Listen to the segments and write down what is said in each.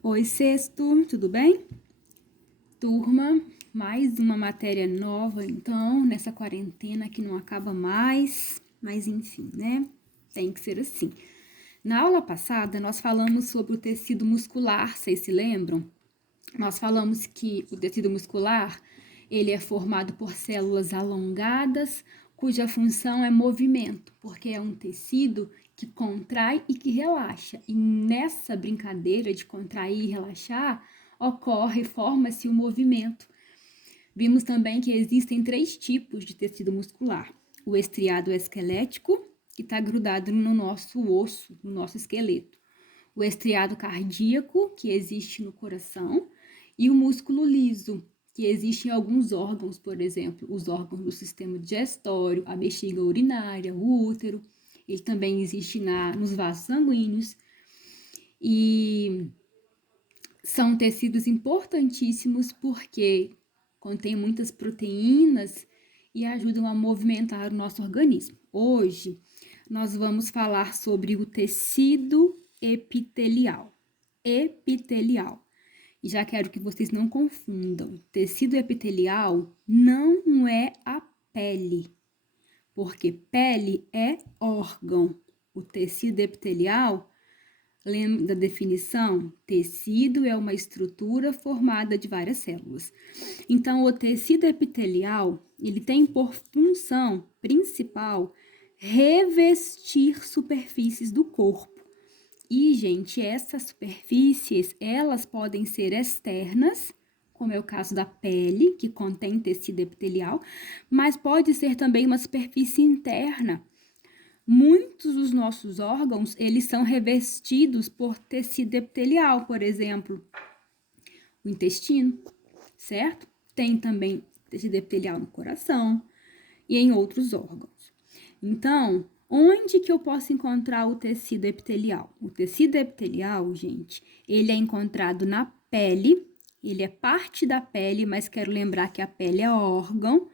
Oi, sexto, tudo bem? Turma, mais uma matéria nova, então, nessa quarentena que não acaba mais, mas enfim, né? Tem que ser assim. Na aula passada, nós falamos sobre o tecido muscular, vocês se lembram? Nós falamos que o tecido muscular, ele é formado por células alongadas, cuja função é movimento, porque é um tecido que contrai e que relaxa. E nessa brincadeira de contrair e relaxar, forma-se o movimento. Vimos também que existem 3 tipos de tecido muscular. O estriado esquelético, que está grudado no nosso osso, no nosso esqueleto. O estriado cardíaco, que existe no coração, e o músculo liso, que existe em alguns órgãos, por exemplo, os órgãos do sistema digestório, a bexiga urinária, o útero. Ele também existe nos vasos sanguíneos. E são tecidos importantíssimos porque contêm muitas proteínas e ajudam a movimentar o nosso organismo. Hoje, nós vamos falar sobre o tecido epitelial. Epitelial. E já quero que vocês não confundam. Tecido epitelial não é a pele, porque pele é órgão. O tecido epitelial, lembra da definição? Tecido é uma estrutura formada de várias células. Então, o tecido epitelial, ele tem por função principal revestir superfícies do corpo. E, gente, essas superfícies, elas podem ser externas, como é o caso da pele, que contém tecido epitelial, mas pode ser também uma superfície interna. Muitos dos nossos órgãos, eles são revestidos por tecido epitelial, por exemplo, o intestino, certo? Tem também tecido epitelial no coração e em outros órgãos. Então, onde que eu posso encontrar o tecido epitelial? O tecido epitelial, gente, ele é encontrado na pele, ele é parte da pele, mas quero lembrar que a pele é órgão,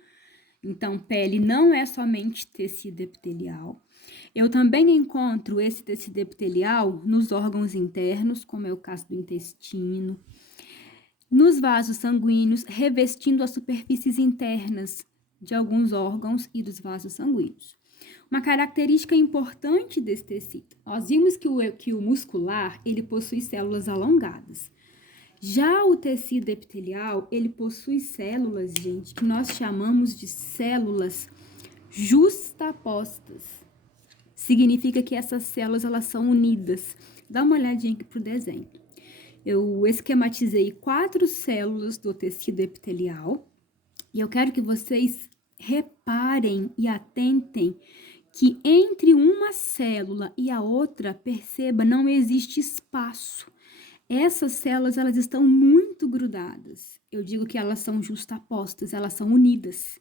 então pele não é somente tecido epitelial. Eu também encontro esse tecido epitelial nos órgãos internos, como é o caso do intestino, nos vasos sanguíneos, revestindo as superfícies internas de alguns órgãos e dos vasos sanguíneos. Uma característica importante desse tecido, nós vimos que o muscular, ele possui células alongadas. Já o tecido epitelial, ele possui células, gente, que nós chamamos de células justapostas. Significa que essas células, elas são unidas. Dá uma olhadinha aqui pro desenho. Eu esquematizei 4 células do tecido epitelial e eu quero que vocês reparem e atentem que entre uma célula e a outra, perceba, não existe espaço. Essas células, elas estão muito grudadas. Eu digo que elas são justapostas, elas são unidas.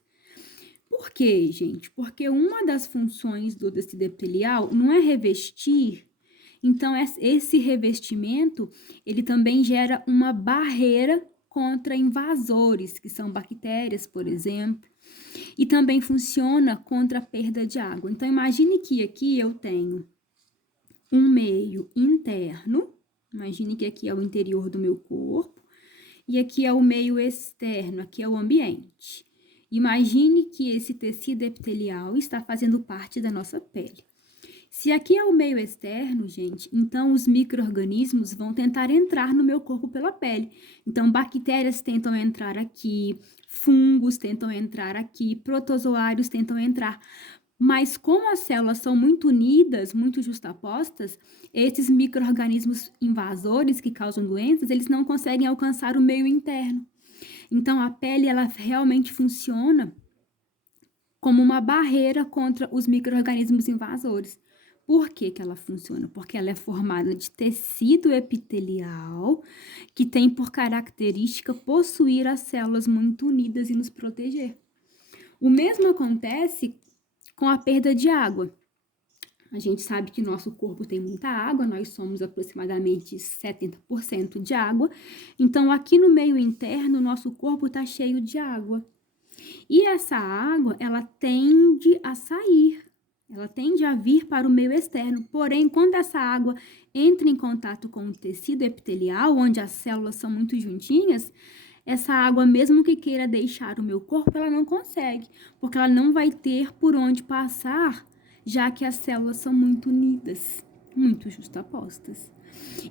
Por quê, gente? Porque uma das funções do tecido epitelial não é revestir. Então, esse revestimento, ele também gera uma barreira contra invasores, que são bactérias, por exemplo, e também funciona contra a perda de água. Então, imagine que aqui eu tenho um meio interno, imagine que aqui é o interior do meu corpo, e aqui é o meio externo, aqui é o ambiente. Imagine que esse tecido epitelial está fazendo parte da nossa pele. Se aqui é o meio externo, gente, então os micro-organismos vão tentar entrar no meu corpo pela pele. Então, bactérias tentam entrar aqui, fungos tentam entrar aqui, protozoários tentam entrar. Mas como as células são muito unidas, muito justapostas, esses micro-organismos invasores que causam doenças, eles não conseguem alcançar o meio interno. Então, a pele, ela realmente funciona como uma barreira contra os micro-organismos invasores. Por que que ela funciona? Porque ela é formada de tecido epitelial, que tem por característica possuir as células muito unidas e nos proteger. O mesmo acontece com a perda de água. A gente sabe que nosso corpo tem muita água, nós somos aproximadamente 70% de água. Então, aqui no meio interno, nosso corpo está cheio de água. E essa água, ela tende a sair. Ela tende a vir para o meio externo, porém, quando essa água entra em contato com o tecido epitelial, onde as células são muito juntinhas, essa água, mesmo que queira deixar o meu corpo, ela não consegue, porque ela não vai ter por onde passar, já que as células são muito unidas, muito justapostas.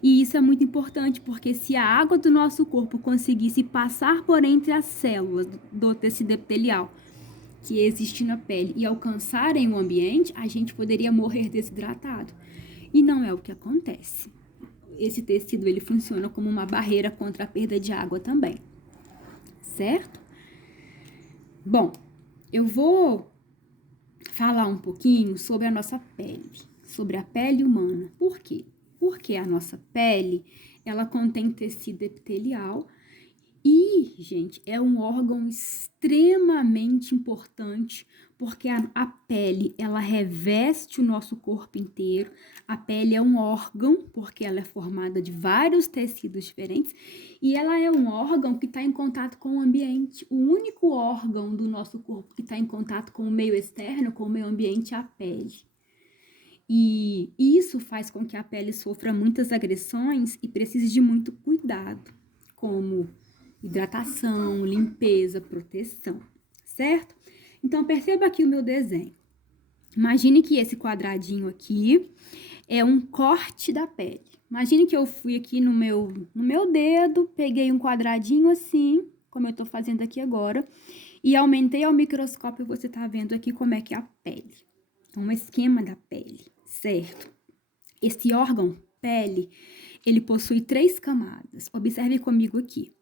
E isso é muito importante, porque se a água do nosso corpo conseguisse passar por entre as células do tecido epitelial que existe na pele e alcançarem o ambiente, a gente poderia morrer desidratado. E não é o que acontece. Esse tecido, ele funciona como uma barreira contra a perda de água também. Certo? Bom, eu vou falar um pouquinho sobre a nossa pele, sobre a pele humana. Por quê? Porque a nossa pele, ela contém tecido epitelial e, gente, é um órgão extremamente importante, porque a pele, ela reveste o nosso corpo inteiro. A pele é um órgão, porque ela é formada de vários tecidos diferentes, e ela é um órgão que está em contato com o ambiente. O único órgão do nosso corpo que está em contato com o meio externo, com o meio ambiente, é a pele. E isso faz com que a pele sofra muitas agressões e precise de muito cuidado, como hidratação, limpeza, proteção, certo? Então, perceba aqui o meu desenho. Imagine que esse quadradinho aqui é um corte da pele. Imagine que eu fui aqui no meu dedo, peguei um quadradinho assim, como eu tô fazendo aqui agora, e aumentei ao microscópio, você tá vendo aqui como é que é a pele. Um esquema da pele, certo? Esse órgão, pele, ele possui 3 camadas. Observe comigo aqui.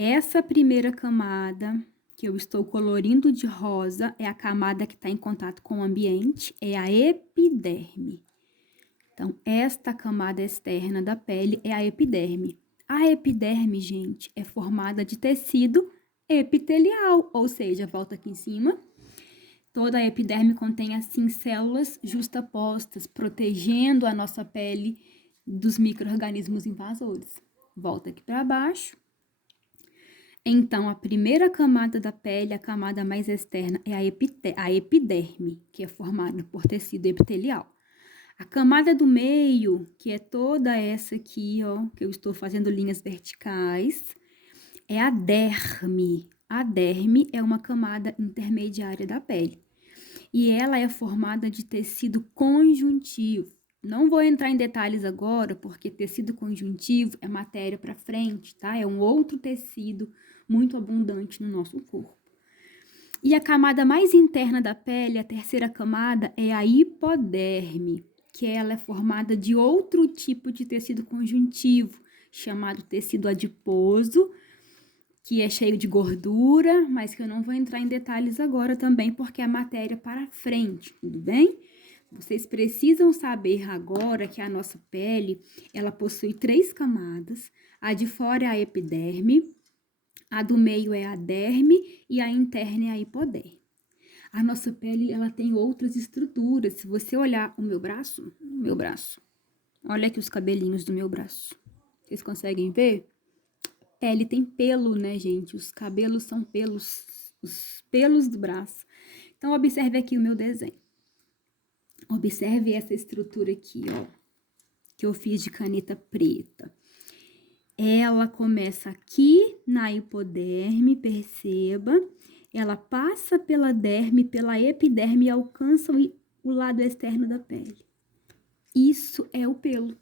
Essa primeira camada, que eu estou colorindo de rosa, é a camada que está em contato com o ambiente, é a epiderme. Então, esta camada externa da pele é a epiderme. A epiderme, gente, é formada de tecido epitelial, ou seja, volta aqui em cima. Toda a epiderme contém, assim, células justapostas, protegendo a nossa pele dos micro-organismos invasores. Volta aqui para baixo. Então, a primeira camada da pele, a camada mais externa, é a epiderme, que é formada por tecido epitelial. A camada do meio, que é toda essa aqui, ó, que eu estou fazendo linhas verticais, é a derme. A derme é uma camada intermediária da pele. E ela é formada de tecido conjuntivo. Não vou entrar em detalhes agora, porque tecido conjuntivo é matéria para frente, tá? É um outro tecido muito abundante no nosso corpo. E a camada mais interna da pele, a terceira camada, é a hipoderme, que ela é formada de outro tipo de tecido conjuntivo, chamado tecido adiposo, que é cheio de gordura, mas que eu não vou entrar em detalhes agora também, porque é matéria para frente, tudo bem? Vocês precisam saber agora que a nossa pele, ela possui 3 camadas. A de fora é a epiderme, a do meio é a derme e a interna é a hipoderme. A nossa pele, ela tem outras estruturas. Se você olhar o meu braço, olha aqui os cabelinhos do meu braço. Vocês conseguem ver? Pele tem pelo, né, gente? Os cabelos são pelos, os pelos do braço. Então, observe aqui o meu desenho. Observe essa estrutura aqui, ó, que eu fiz de caneta preta. Ela começa aqui na hipoderme, perceba. Ela passa pela derme, pela epiderme e alcança o lado externo da pele. Isso é o pelo.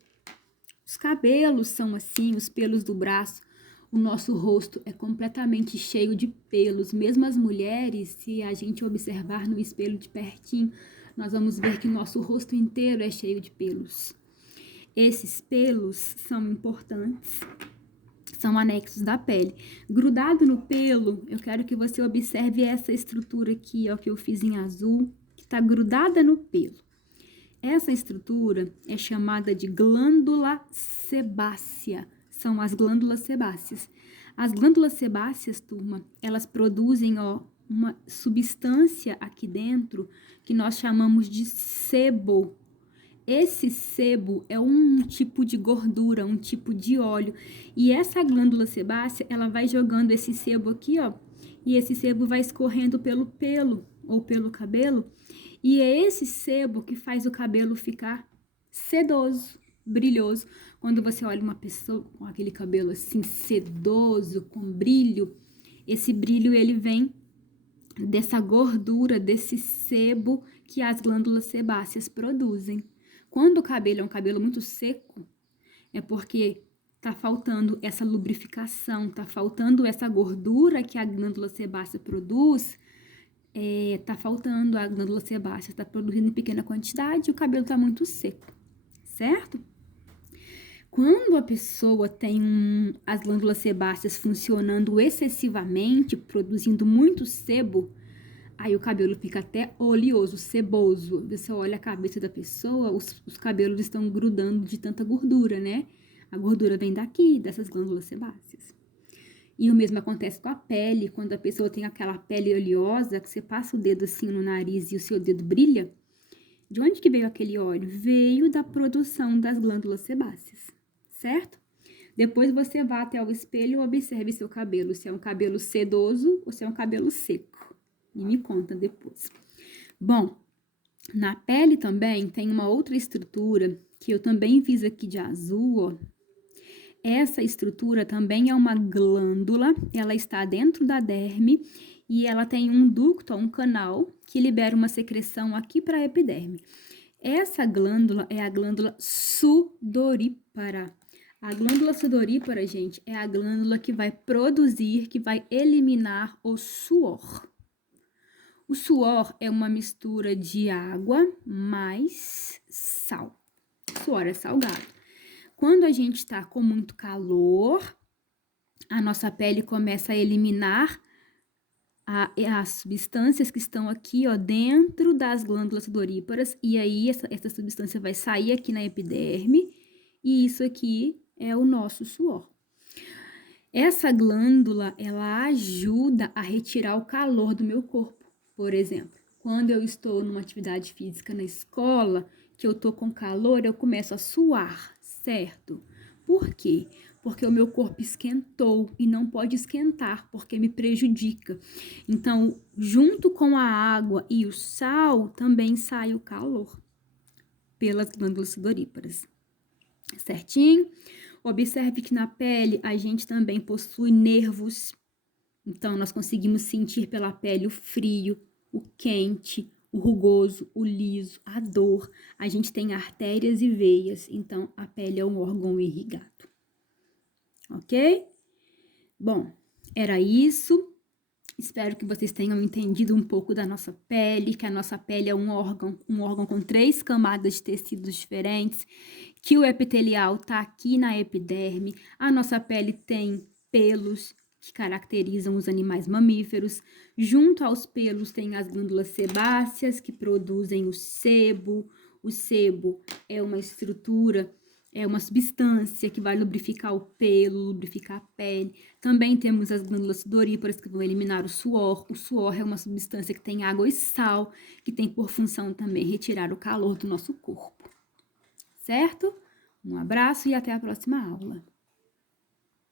Os cabelos são assim, os pelos do braço. O nosso rosto é completamente cheio de pelos. Mesmo as mulheres, se a gente observar no espelho de pertinho, nós vamos ver que o nosso rosto inteiro é cheio de pelos. Esses pelos são importantes, são anexos da pele. Grudado no pelo, eu quero que você observe essa estrutura aqui, ó, que eu fiz em azul, que está grudada no pelo. Essa estrutura é chamada de glândula sebácea. São as glândulas sebáceas. As glândulas sebáceas, turma, elas produzem, ó, uma substância aqui dentro que nós chamamos de sebo. Esse sebo é um tipo de gordura, um tipo de óleo. E essa glândula sebácea, ela vai jogando esse sebo aqui, ó. E esse sebo vai escorrendo pelo pelo ou pelo cabelo. E é esse sebo que faz o cabelo ficar sedoso, brilhoso. Quando você olha uma pessoa com aquele cabelo assim sedoso, com brilho, esse brilho ele vem dessa gordura, desse sebo que as glândulas sebáceas produzem. Quando o cabelo é um cabelo muito seco, é porque tá faltando essa lubrificação, tá faltando essa gordura que a glândula sebácea produz, tá faltando, a glândula sebácea está produzindo em pequena quantidade e o cabelo tá muito seco, certo? Quando a pessoa tem as glândulas sebáceas funcionando excessivamente, produzindo muito sebo, aí o cabelo fica até oleoso, ceboso. Você olha a cabeça da pessoa, os cabelos estão grudando de tanta gordura, né? A gordura vem daqui, dessas glândulas sebáceas. E o mesmo acontece com a pele, quando a pessoa tem aquela pele oleosa, que você passa o dedo assim no nariz e o seu dedo brilha. De onde que veio aquele óleo? Veio da produção das glândulas sebáceas, certo? Depois você vá até o espelho e observe seu cabelo, se é um cabelo sedoso ou se é um cabelo seco. E me conta depois. Bom, na pele também tem uma outra estrutura que eu também fiz aqui de azul, ó. Essa estrutura também é uma glândula, ela está dentro da derme e ela tem um ducto, um canal, que libera uma secreção aqui para a epiderme. Essa glândula é a glândula sudorípara. A glândula sudorípara, gente, é a glândula que vai produzir, que vai eliminar o suor. O suor é uma mistura de água mais sal. O suor é salgado. Quando a gente está com muito calor, a nossa pele começa a eliminar as substâncias que estão aqui, ó, dentro das glândulas sudoríparas, e aí essa substância vai sair aqui na epiderme, e isso aqui é o nosso suor. Essa glândula, ela ajuda a retirar o calor do meu corpo. Por exemplo, quando eu estou numa atividade física na escola, que eu tô com calor, eu começo a suar, certo? Por quê? Porque o meu corpo esquentou e não pode esquentar, porque me prejudica. Então, junto com a água e o sal, também sai o calor pelas glândulas sudoríparas. Certinho? Observe que na pele a gente também possui nervos. Então, nós conseguimos sentir pela pele o frio, o quente, o rugoso, o liso, a dor. A gente tem artérias e veias, então a pele é um órgão irrigado. Ok? Bom, era isso. Espero que vocês tenham entendido um pouco da nossa pele, que a nossa pele é um órgão com 3 camadas de tecidos diferentes, que o epitelial tá aqui na epiderme. A nossa pele tem pelos que caracterizam os animais mamíferos. Junto aos pelos tem as glândulas sebáceas que produzem o sebo. O sebo é uma estrutura, é uma substância que vai lubrificar o pelo, lubrificar a pele. Também temos as glândulas sudoríparas que vão eliminar o suor. O suor é uma substância que tem água e sal, que tem por função também retirar o calor do nosso corpo. Certo? Um abraço e até a próxima aula.